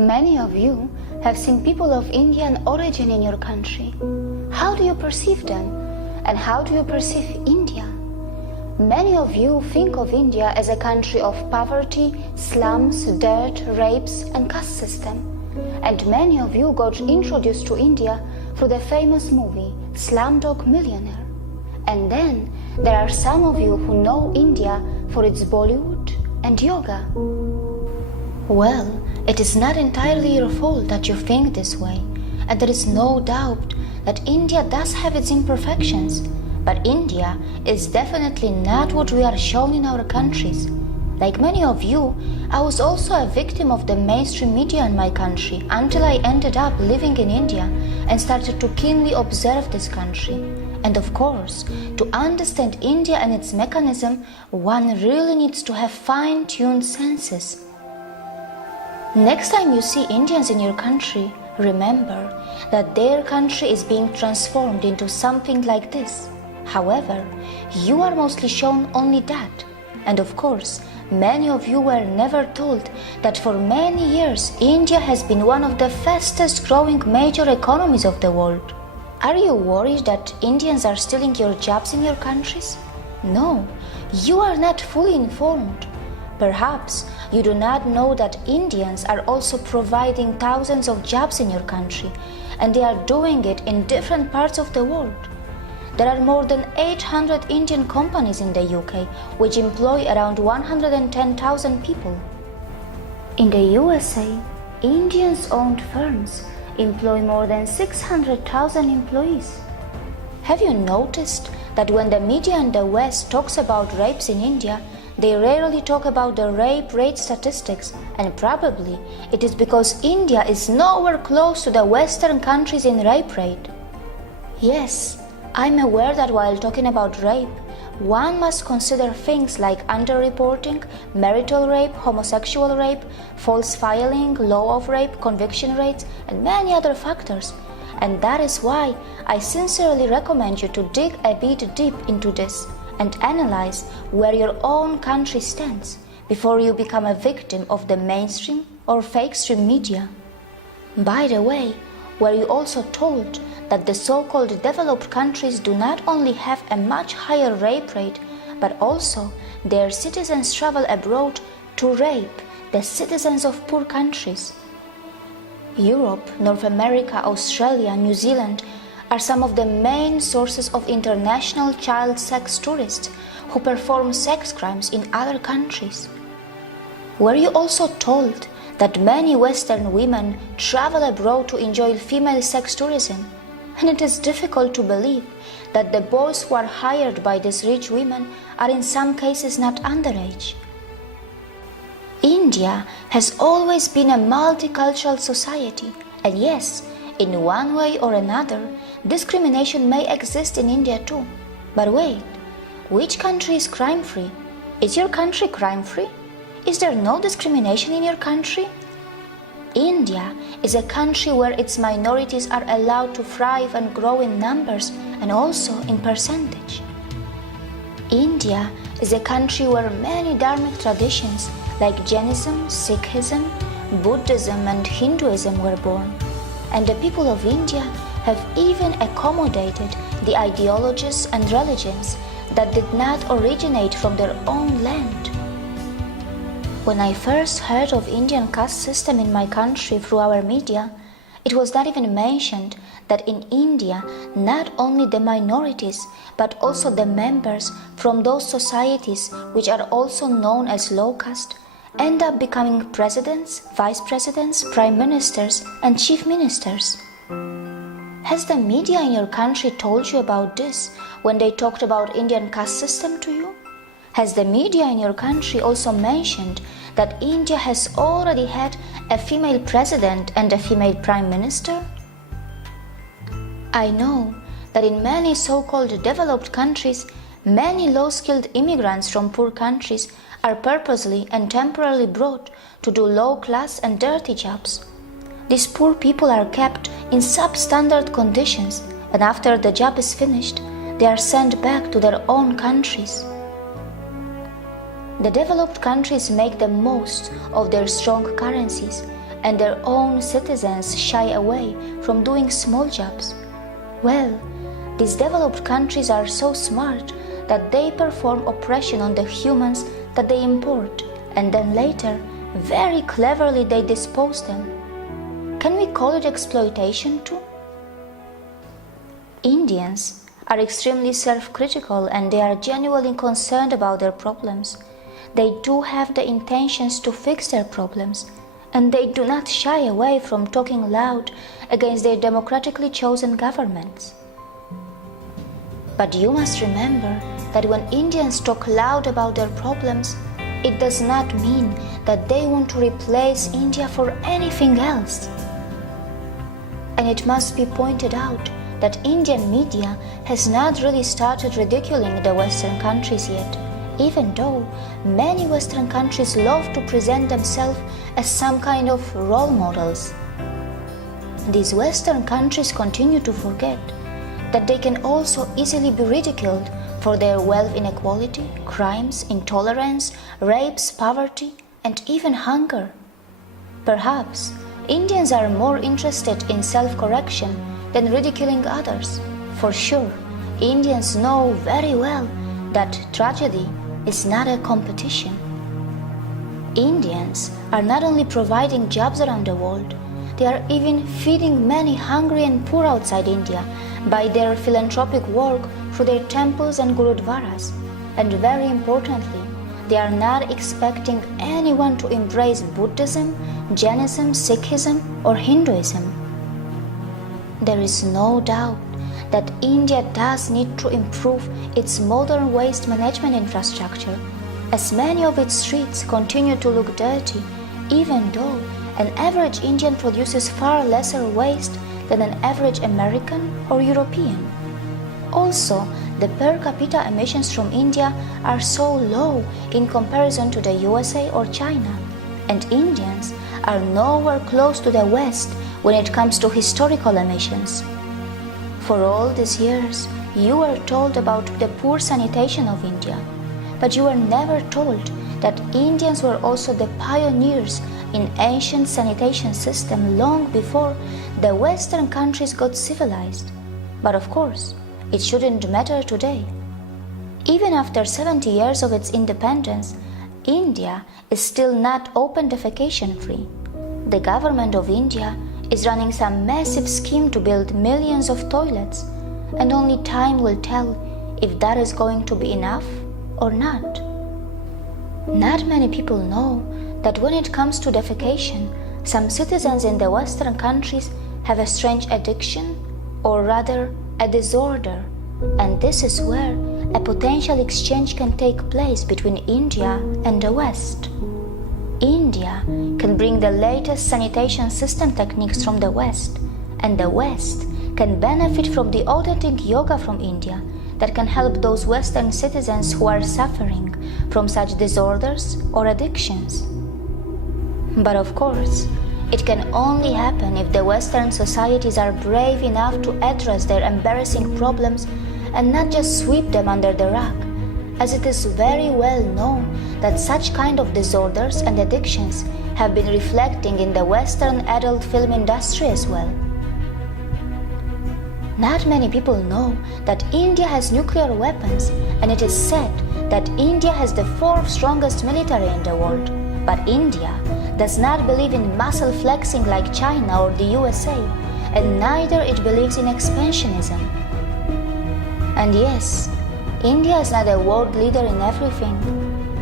Many of you have seen people of Indian origin in your country. How do you perceive them? And how do you perceive India? Many of you think of India as a country of poverty, slums, dirt, rapes, and caste system. And many of you got introduced to India through the famous movie Slumdog Millionaire. And then there are some of you who know India for its Bollywood and yoga. Well, it is not entirely your fault that you think this way, and there is no doubt that India does have its imperfections, but India is definitely not what we are shown in our countries. Like many of you, I was also a victim of the mainstream media in my country until I ended up living in India and started to keenly observe this country. And of course, to understand India and its mechanism, one really needs to have fine-tuned senses. Next time you see Indians in your country, remember that their country is being transformed into something like this. However, you are mostly shown only that. And of course, many of you were never told that for many years India has been one of the fastest growing major economies of the world. Are you worried that Indians are stealing your jobs in your countries? No, you are not fully informed. Perhaps you do not know that Indians are also providing thousands of jobs in your country, and they are doing it in different parts of the world. There are more than 800 Indian companies in the UK, which employ around 110,000 people. In the USA, Indians-owned firms employ more than 600,000 employees. Have you noticed that when the media in the West talks about rapes in India, they rarely talk about the rape rate statistics, and probably it is because India is nowhere close to the Western countries in rape rate. Yes, I'm aware that while talking about rape, one must consider things like underreporting, marital rape, homosexual rape, false filing, law of rape, conviction rates, and many other factors. And that is why I sincerely recommend you to dig a bit deep into this and analyze where your own country stands before you become a victim of the mainstream or fake stream media. By the way, were you also told that the so-called developed countries do not only have a much higher rape rate, but also their citizens travel abroad to rape the citizens of poor countries? Europe, North America, Australia, New Zealand are some of the main sources of international child sex tourists who perform sex crimes in other countries. Were you also told that many Western women travel abroad to enjoy female sex tourism? And it is difficult to believe that the boys who are hired by these rich women are in some cases not underage. India has always been a multicultural society, and yes, in one way or another, discrimination may exist in India too. But wait, which country is crime-free? Is your country crime-free? Is there no discrimination in your country? India is a country where its minorities are allowed to thrive and grow in numbers and also in percentage. India is a country where many dharmic traditions like Jainism, Sikhism, Buddhism and Hinduism were born, and the people of India have even accommodated the ideologies and religions that did not originate from their own land. When I first heard of Indian caste system in my country through our media, it was not even mentioned that in India, not only the minorities, but also the members from those societies which are also known as low caste, end up becoming presidents, vice presidents, prime ministers, and chief ministers. Has the media in your country told you about this when they talked about Indian caste system to you? Has the media in your country also mentioned that India has already had a female president and a female prime minister? I know that in many so-called developed countries, many low-skilled immigrants from poor countries are purposely and temporarily brought to do low-class and dirty jobs. These poor people are kept in substandard conditions, and after the job is finished, they are sent back to their own countries. The developed countries make the most of their strong currencies and their own citizens shy away from doing small jobs. Well, these developed countries are so smart that they perform oppression on the humans that they import, and then later, very cleverly they dispose them. Can we call it exploitation too? Indians are extremely self-critical and they are genuinely concerned about their problems. They do have the intentions to fix their problems, and they do not shy away from talking loud against their democratically chosen governments. But you must remember that when Indians talk loud about their problems, it does not mean that they want to replace India for anything else. And it must be pointed out that Indian media has not really started ridiculing the Western countries yet, even though many Western countries love to present themselves as some kind of role models. These Western countries continue to forget that they can also easily be ridiculed for their wealth inequality, crimes, intolerance, rapes, poverty, and even hunger. Perhaps Indians are more interested in self-correction than ridiculing others. For sure, Indians know very well that tragedy is not a competition. Indians are not only providing jobs around the world, they are even feeding many hungry and poor outside India by their philanthropic work through their temples and gurudwaras. And very importantly, they are not expecting anyone to embrace Buddhism, Jainism, Sikhism, or Hinduism. There is no doubt that India does need to improve its modern waste management infrastructure, as many of its streets continue to look dirty, even though an average Indian produces far lesser waste than an average American or European. Also, the per capita emissions from India are so low in comparison to the USA or China, and Indians are nowhere close to the West when it comes to historical emissions. For all these years, you were told about the poor sanitation of India, but you were never told that Indians were also the pioneers in ancient sanitation system long before the Western countries got civilized. But of course, it shouldn't matter today. Even after 70 years of its independence, India is still not open defecation free. The government of India is running some massive scheme to build millions of toilets, and only time will tell if that is going to be enough or not. Not many people know that when it comes to defecation, some citizens in the Western countries have a strange addiction, or rather a disorder, and this is where a potential exchange can take place between India and the West. India can bring the latest sanitation system techniques from the West, and the West can benefit from the authentic yoga from India that can help those Western citizens who are suffering from such disorders or addictions. But of course, it can only happen if the Western societies are brave enough to address their embarrassing problems and not just sweep them under the rug, as it is very well known that such kind of disorders and addictions have been reflecting in the Western adult film industry as well. Not many people know that India has nuclear weapons, and it is said that India has the fourth strongest military in the world. But India does not believe in muscle flexing like China or the USA, and neither it believes in expansionism. And yes, India is not a world leader in everything.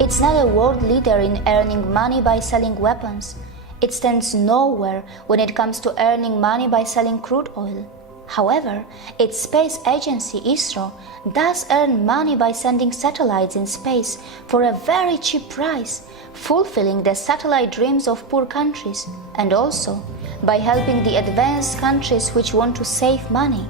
It's not a world leader in earning money by selling weapons. It stands nowhere when it comes to earning money by selling crude oil. However, its space agency, ISRO, does earn money by sending satellites in space for a very cheap price, fulfilling the satellite dreams of poor countries, and also by helping the advanced countries which want to save money.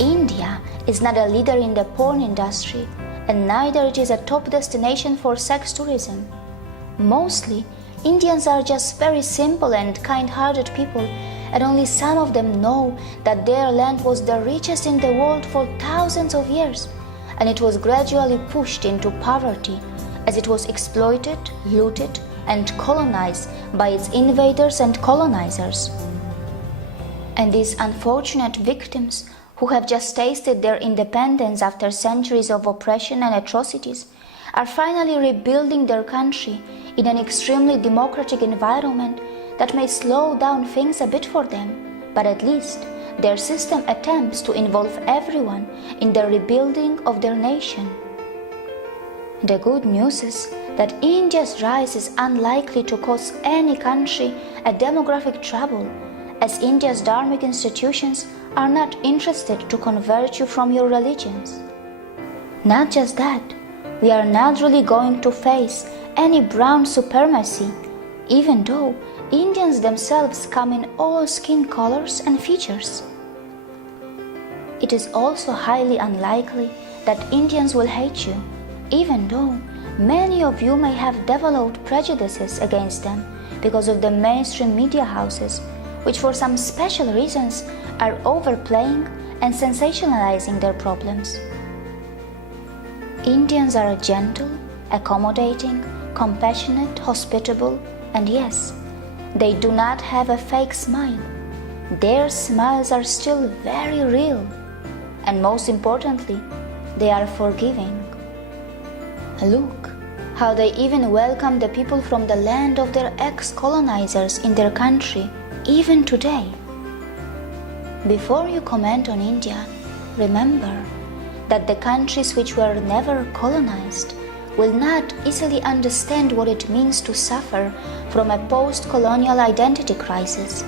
India is not a leader in the porn industry, and neither it is a top destination for sex tourism. Mostly, Indians are just very simple and kind-hearted people, and only some of them know that their land was the richest in the world for thousands of years, and it was gradually pushed into poverty as it was exploited, looted, and colonized by its invaders and colonizers. And these unfortunate victims who have just tasted their independence after centuries of oppression and atrocities are finally rebuilding their country in an extremely democratic environment that may slow down things a bit for them, but at least their system attempts to involve everyone in the rebuilding of their nation. The good news is that India's rise is unlikely to cause any country a demographic trouble, as India's dharmic institutions are not interested to convert you from your religions. Not just that, we are not really going to face any brown supremacy, even though Indians themselves come in all skin colors and features. It is also highly unlikely that Indians will hate you, even though many of you may have developed prejudices against them because of the mainstream media houses, which for some special reasons are overplaying and sensationalizing their problems. Indians are gentle, accommodating, compassionate, hospitable, and yes, they do not have a fake smile. Their smiles are still very real, and most importantly, they are forgiving. Look how they even welcome the people from the land of their ex-colonizers in their country, even today. Before you comment on India, remember that the countries which were never colonized will not easily understand what it means to suffer from a post-colonial identity crisis.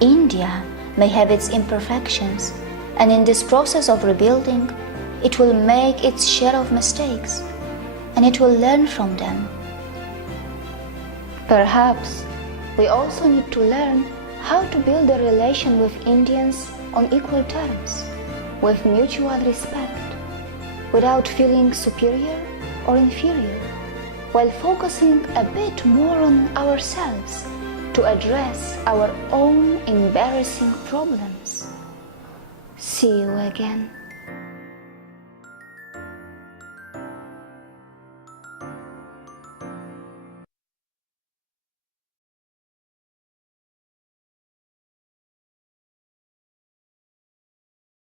India may have its imperfections, and in this process of rebuilding, it will make its share of mistakes, and it will learn from them. Perhaps we also need to learn how to build a relation with Indians on equal terms, with mutual respect, without feeling superior or inferior, while focusing a bit more on ourselves to address our own embarrassing problems. See you again.